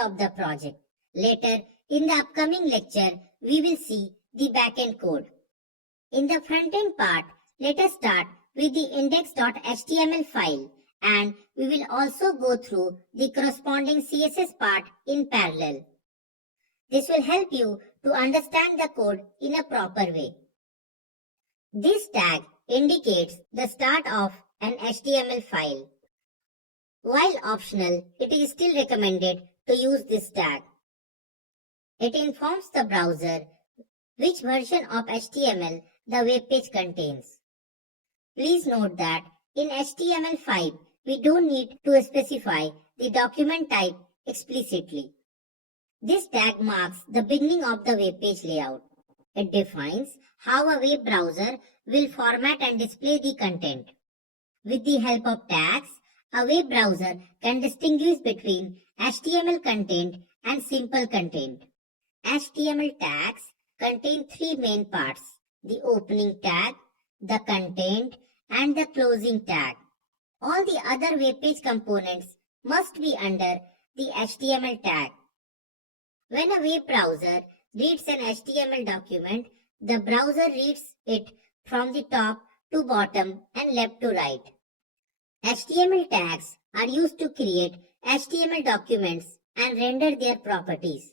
of the project. Later, in the upcoming lecture, we will see the backend code. In the front-end part, let us start with the index.html file, and we will also go through the corresponding CSS part in parallel. This will help you to understand the code in a proper way. This tag indicates the start of an HTML file. While optional, it is still recommended to use this tag. It informs the browser which version of HTML the web page contains. Please note that in HTML5, we don't need to specify the document type explicitly. This tag marks the beginning of the web page layout. It defines how a web browser will format and display the content. With the help of tags, a web browser can distinguish between HTML content and simple content. HTML tags contain three main parts: the opening tag, the content, and the closing tag. All the other web page components must be under the HTML tag. When a web browser reads an HTML document, the browser reads it from the top to bottom and left to right. HTML tags are used to create HTML documents and render their properties.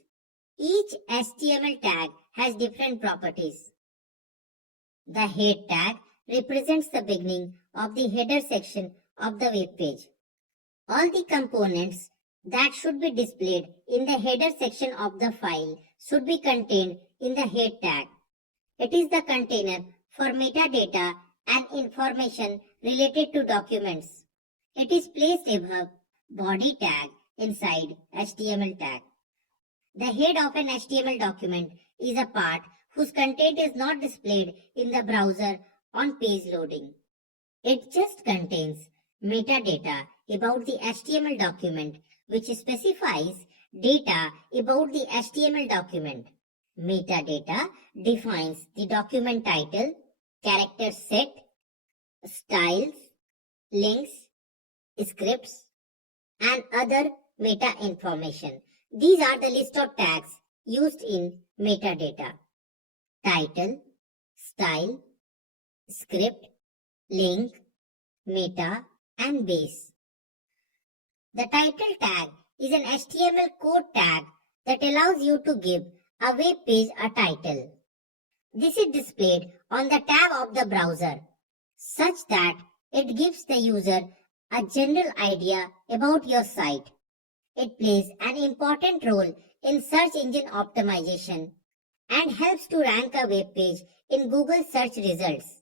Each HTML tag has different properties. The head tag represents the beginning of the header section of the web page. All the components that should be displayed in the header section of the file should be contained in the head tag. It is the container for metadata and information related to documents. It is placed above body tag inside HTML tag. The head of an HTML document is a part whose content is not displayed in the browser on page loading. It just contains metadata about the HTML document, which specifies data about the HTML document. Metadata defines the document title, character set, styles, links, scripts, and other meta information. These are the list of tags used in metadata: title, style, script, link, meta, and base. The title tag is an HTML code tag that allows you to give a web page a title. This is displayed on the tab of the browser such that it gives the user a general idea about your site. It plays an important role in search engine optimization and helps to rank a web page in Google search results.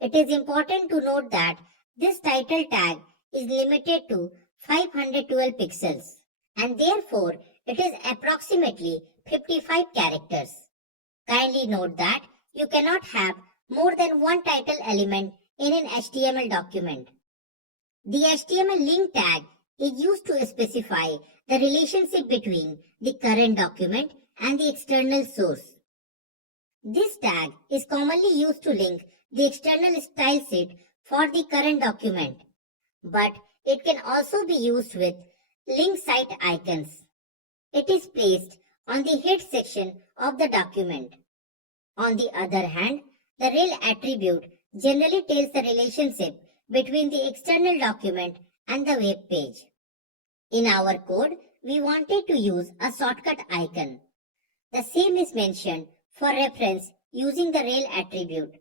It is important to note that this title tag is limited to 512 pixels and therefore it is approximately 55 characters. Kindly note that you cannot have more than one title element in an HTML document. The HTML link tag is used to specify the relationship between the current document and the external source. This tag is commonly used to link the external style sheet for the current document, but it can also be used with link site icons. It is placed on the head section of the document. On the other hand, the rel attribute generally tells the relationship between the external document and the web page. In our code, we wanted to use a shortcut icon. The same is mentioned for reference using the rel attribute.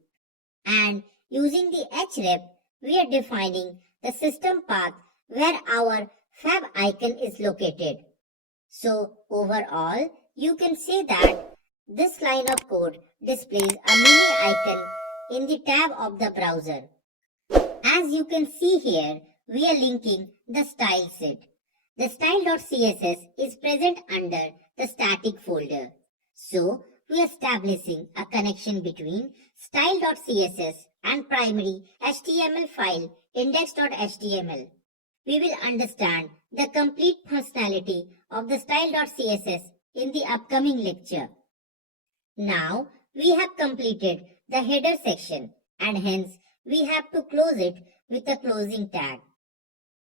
And using the href, we are defining the system path where our fab icon is located. So overall, you can say that this line of code displays a mini icon in the tab of the browser. As you can see here, we are linking the style sheet. The style.css is present under the static folder. So we are establishing a connection between style.css and primary HTML file index.html. We will understand the complete functionality of the style.css in the upcoming lecture. Now we have completed the header section and hence we have to close it with a closing tag.